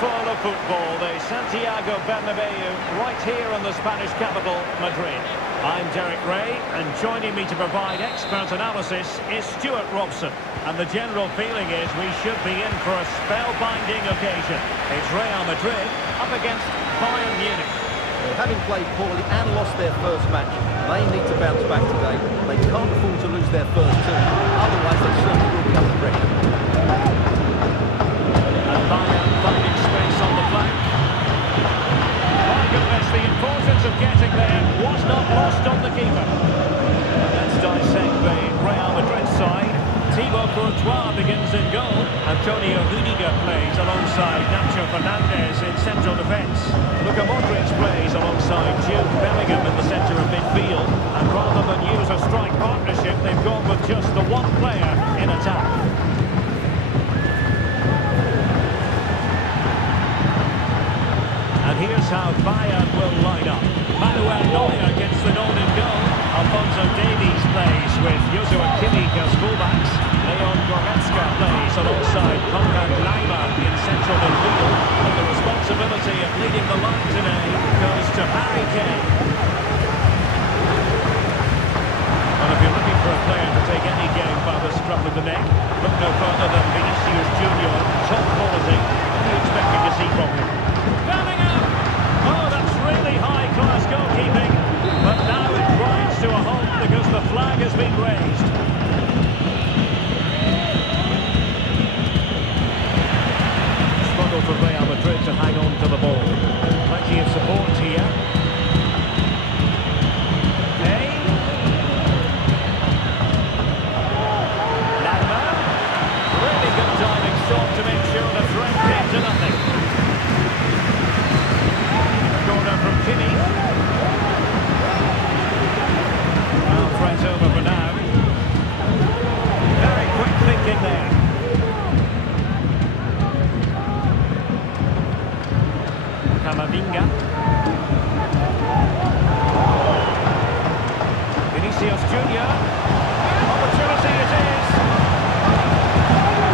full of football, the Santiago Bernabeu, right here in the Spanish capital, Madrid. I'm Derek Ray, and joining me to provide expert analysis is Stuart Robson. And the general feeling is we should be in for a spellbinding occasion. It's Real Madrid up against Bayern Munich. Well, having played poorly and lost their first match, they need to bounce back today. They can't afford to lose their first two, otherwise they certainly will be under pressure. And Bayern finding space on the flank. My goodness, the importance of getting there was not lost on the keeper. Let's dissect the Real Madrid side. Thibaut Courtois begins in goal. Antonio Rudiger plays alongside Nacho Fernandez in central defence. Luka Modric plays alongside Jude Bellingham in the centre of midfield. And rather than use a strike partnership, they've gone with just the one player in attack. And here's how Bayern will line up. Manuel Neuer gets the nod in goal. Alphonso Davies plays with Joshua Kimmich as fullbacks. Leon Goretzka plays alongside Konrad Laimer in central midfield. And the responsibility of leading the line today goes to Harry Kane. And if you're looking for a player to take any game by the scruff of the neck, look no further than Vinicius Junior. Top quality. What are you expecting to see from him? Bellingham! Oh, that's really high-class goalkeeping. But now it grinds to a halt because the flag has been raised. Struggle for Real Madrid to hang on to the ball. Plenty of support here. Kane. Laimer. Really good diving shot to make sure the threat came to nothing. Corner from Kimmich. Threat over for now. Very quick thinking there. Camavinga. Vinicius Junior. Opportunity it is.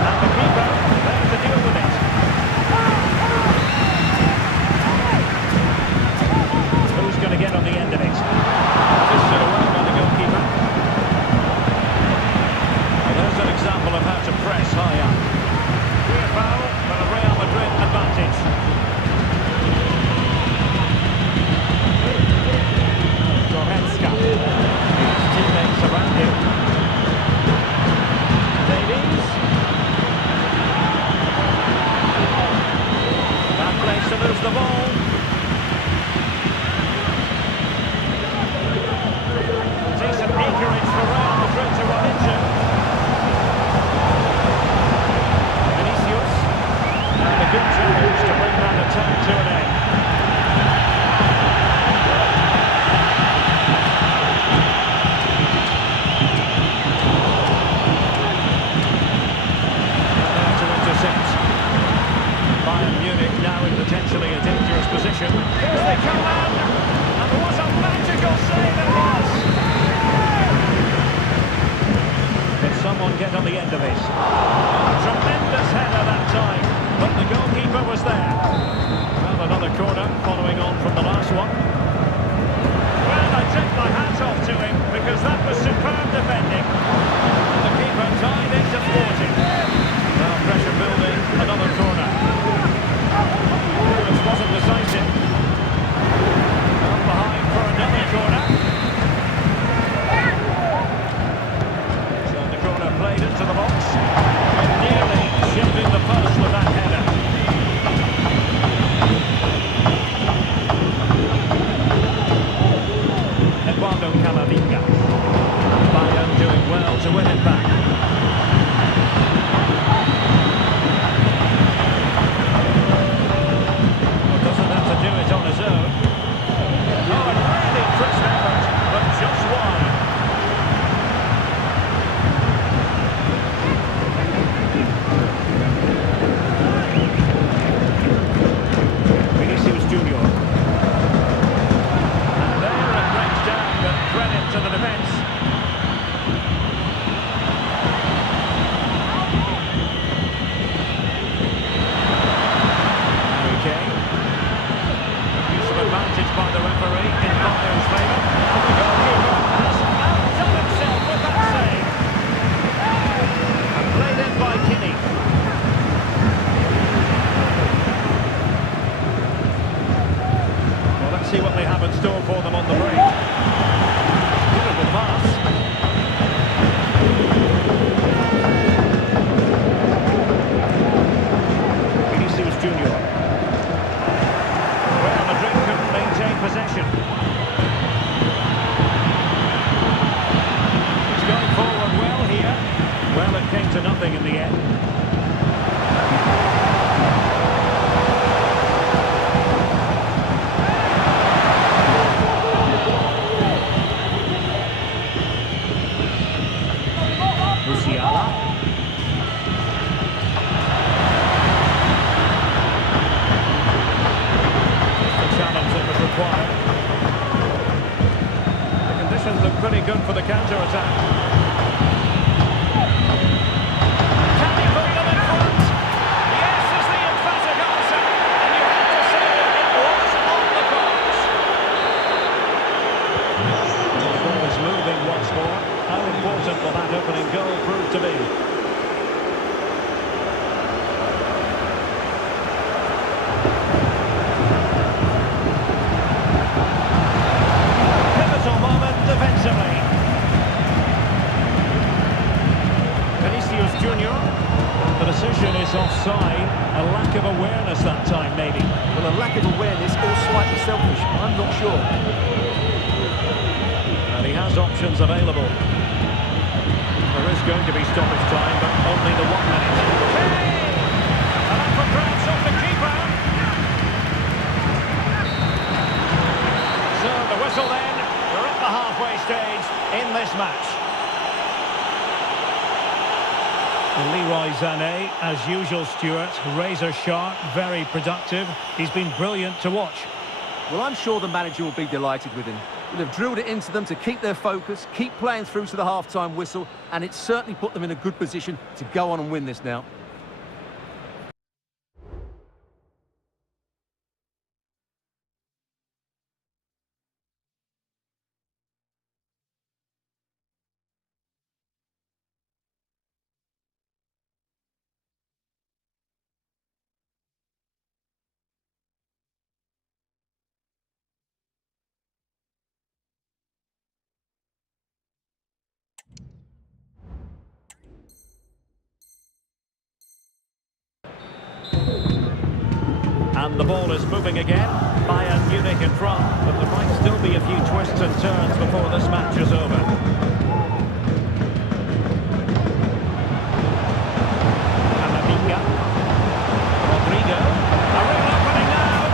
And the keeper there to deal with it. Who's going to get on the end of it? Fisted away by the goalkeeper. Well, there's an example of how to press high up. Clear foul, but a Real Madrid advantage. Goretzka. His teammates around him. Davies. Bad place to lose the ball. Decent acreage for Real Madrid to run into. Vinicius. And a good challenge to bring that attack to an end. And there to intercept. Bayern Munich now in potentially a dangerous position. Here's the command. And what a magical save it was. Someone get on the end of it. Tremendous header that time, but the goalkeeper was there. Well, another corner following on from the last one. Well, I take my hat off to him because that was superb defending. The keeper diving to thwart it. Well, pressure building, another corner. Which wasn't decisive. Well, behind for another corner. Played into the box, nearly shielding the post with that header. Eduardo Camavinga. Bayern doing well to win it back. Well, doesn't have to do it on his own. Oh, a really crisp effort, but just wide. Musiala. The challenge that was required. The conditions look pretty good for the counter-attack. Can he put them in front? Yes is the emphatic answer. And you have to say it was on the cards. The ball is moving once more. How important will that opening goal prove to be? Pivotal moment defensively. Vinicius Junior. The decision is offside. A lack of awareness that time, maybe. Well, a lack of awareness or slightly selfish, I'm not sure. And he has options available. There is going to be stoppage time, but only the 1 minute. Hey! And up for grabs off the keeper. So the whistle then. We're at the halfway stage in this match. Leroy Sané, as usual, Stuart, razor sharp, very productive. He's been brilliant to watch. Well, I'm sure the manager will be delighted with him. They've drilled it into them to keep their focus, keep playing through to the half-time whistle, and it's certainly put them in a good position to go on and win this now. And the ball is moving again. Bayern Munich in front, but there might still be a few twists and turns before this match is over. Camavinga. Rodrigo. A real opening now.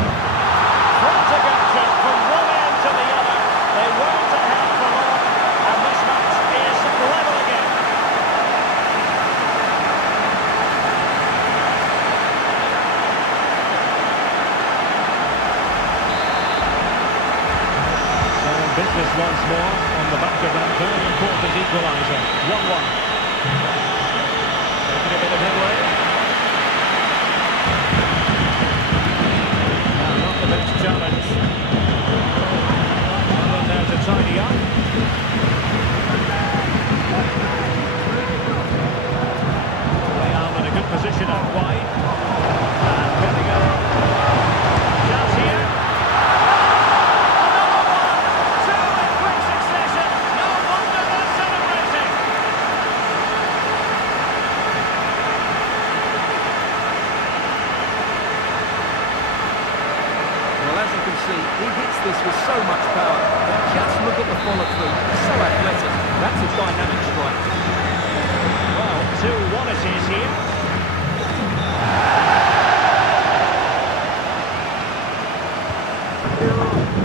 Frantic action from one end to the other. They weren't ahead for long, and this match is level again. Business once more on the back of that very important equaliser. 1-1. Making a bit of headway. Now, not the best challenge. Well in there to tidy up. Play out in a good position out wide. And here we go. Chance here. He hits this with so much power. Just look at the follow-through. So athletic. That's a dynamic strike. Well, 2-1 it is here.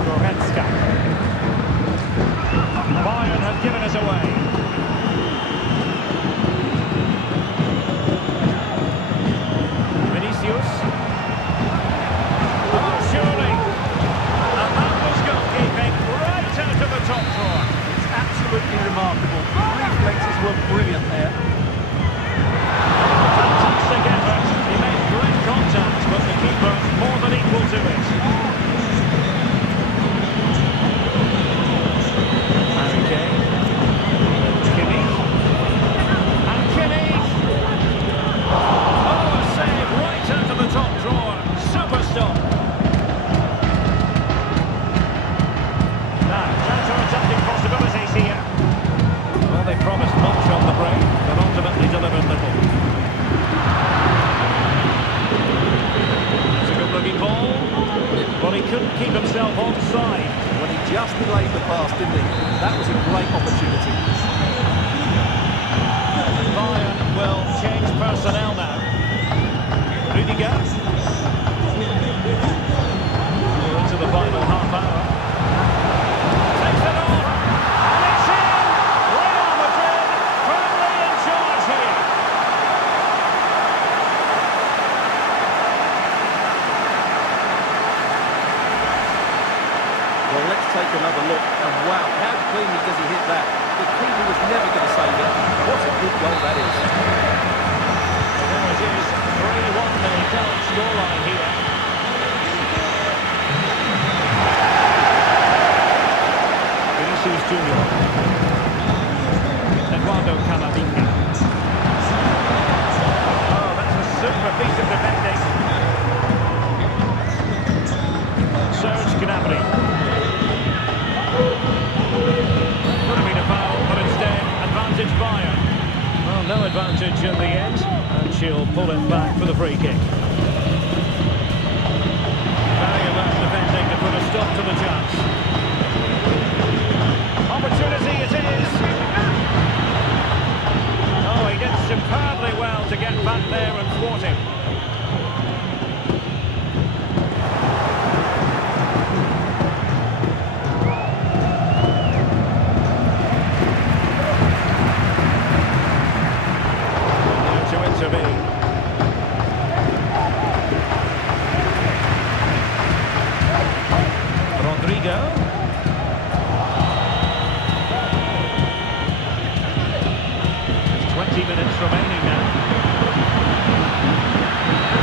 Goretzka. Bayern have given us away. Vinicius. Oh, surely. To the top drawer. It's absolutely remarkable. The reflexes were brilliant there. Fantastic effort. He made great contact, but the keeper more than equal to it. Harry Kane. Kimmich. And Kimmich. Oh, a save right out of the top drawer. Super stop. Counter-attacking possibilities here. Well, they promised much on the break. They're on to goal that is. There it is, 3-1 the current scoreline here. Vinicius Junior. Eduardo Camavinga. Oh, that's a super piece of defending. Serge Gnabry. Could have been a foul, but instead, advantage Bayern. Well, no advantage in the end, and she'll pull it back for the free kick. Very alert defending to put a stop to the chance. Opportunity it is. Oh, he did superbly well to get back there and thwart him. Rodrigo. 20 minutes remaining now.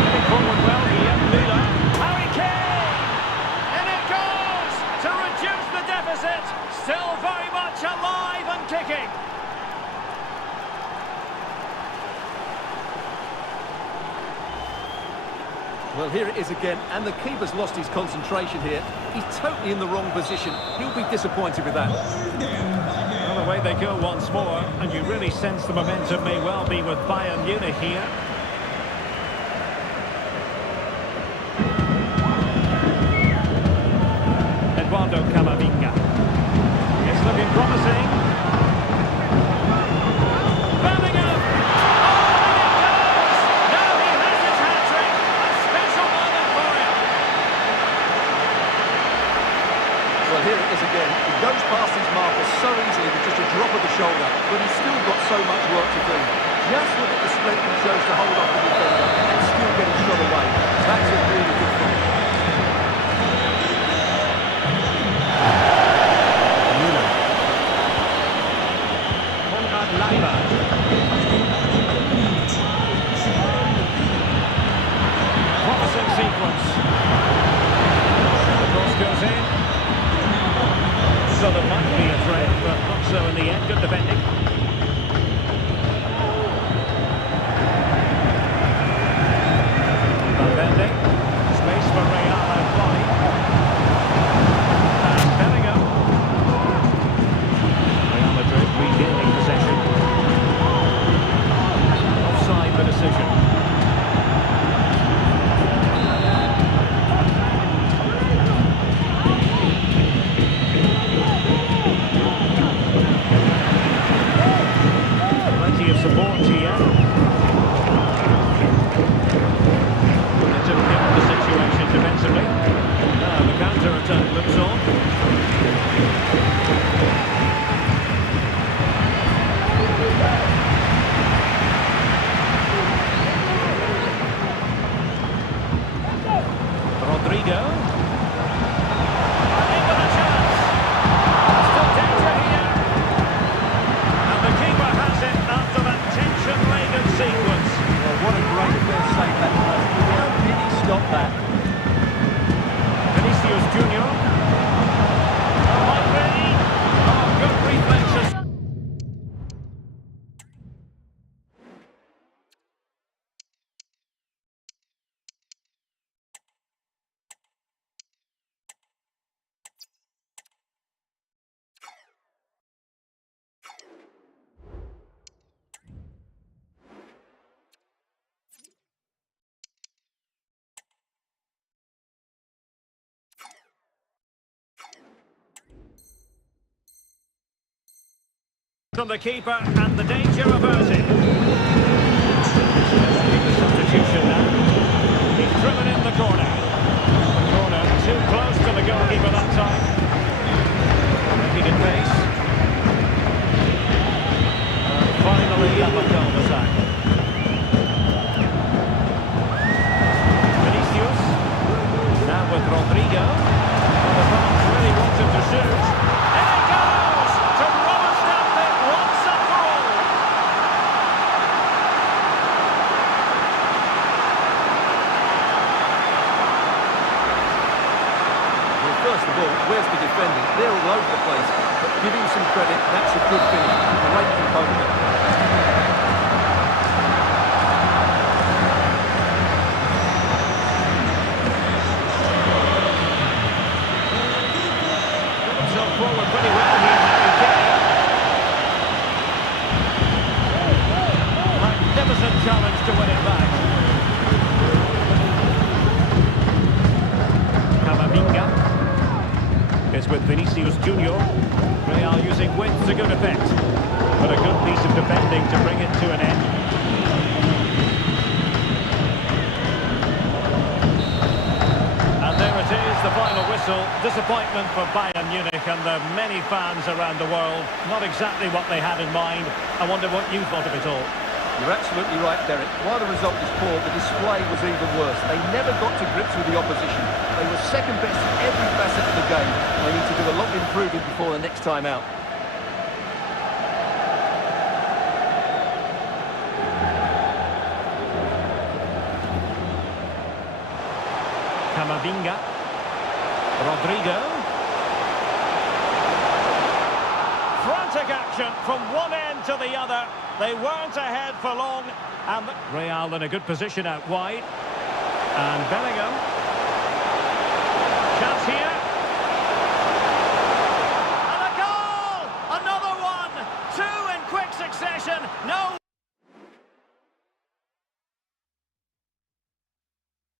Getting forward well here, Müller. Harry Kane! In it goes to reduce the deficit. Still very much alive and kicking. Well, here it is again, and the keeper's lost his concentration here. He's totally in the wrong position. He'll be disappointed with that. Well, away they go once more, and you really sense the momentum may well be with Bayern Munich here. Eduardo Camavinga. It's looking promising. Well, here it is again. He goes past his marker so easily with just a drop of the shoulder, but he's still got so much work to do. Just look at the strength he shows to hold off the defender and still get his shot away. That's a really good thing. Müller. Konrad Leiber. Promising sequence. The cross goes in. So there might be a threat, but not so in the end. Good defending. Valverde. Space for Real and Body. And Bellingham. Real Madrid regaining possession. Offside the decision. Support here. Momentum given the situation defensively. Now the counter-attack looks on. Rodrigo. Into the chance. Still danger here. And the keeper has it after that tension-laden sequence. Well, what a great first save that was. How did he stop that? Vinicius Junior. Oh, might be. Oh, good reflexes. From the keeper and the danger averted. The substitution now. He's driven in the corner. The corner too close to the goalkeeper that time. Making it pace. And finally up a cul-de-sac. Vinicius. Now with Rodrigo. The fans really want him to shoot. they're all over the place. But give him some credit, that's a good finish. Great component. Forward pretty well here, Harry Kane. Magnificent challenge to win it back. Camavinga is with Vinicius Junior. Real using width to good effect, but a good piece of defending to bring it to an end. And there it is, the final whistle. Disappointment for Bayern Munich and the many fans around the world. Not exactly what they had in mind. I wonder what you thought of it all. You're absolutely right, Derek. While the result was poor, the display was even worse. They never got to grips with the opposition. They were second best in every facet of the game. They need to do a lot of improving before the next time out. Camavinga. Rodrigo. Frantic action from one end to the other. They weren't ahead for long. And Real in a good position out wide. And Bellingham.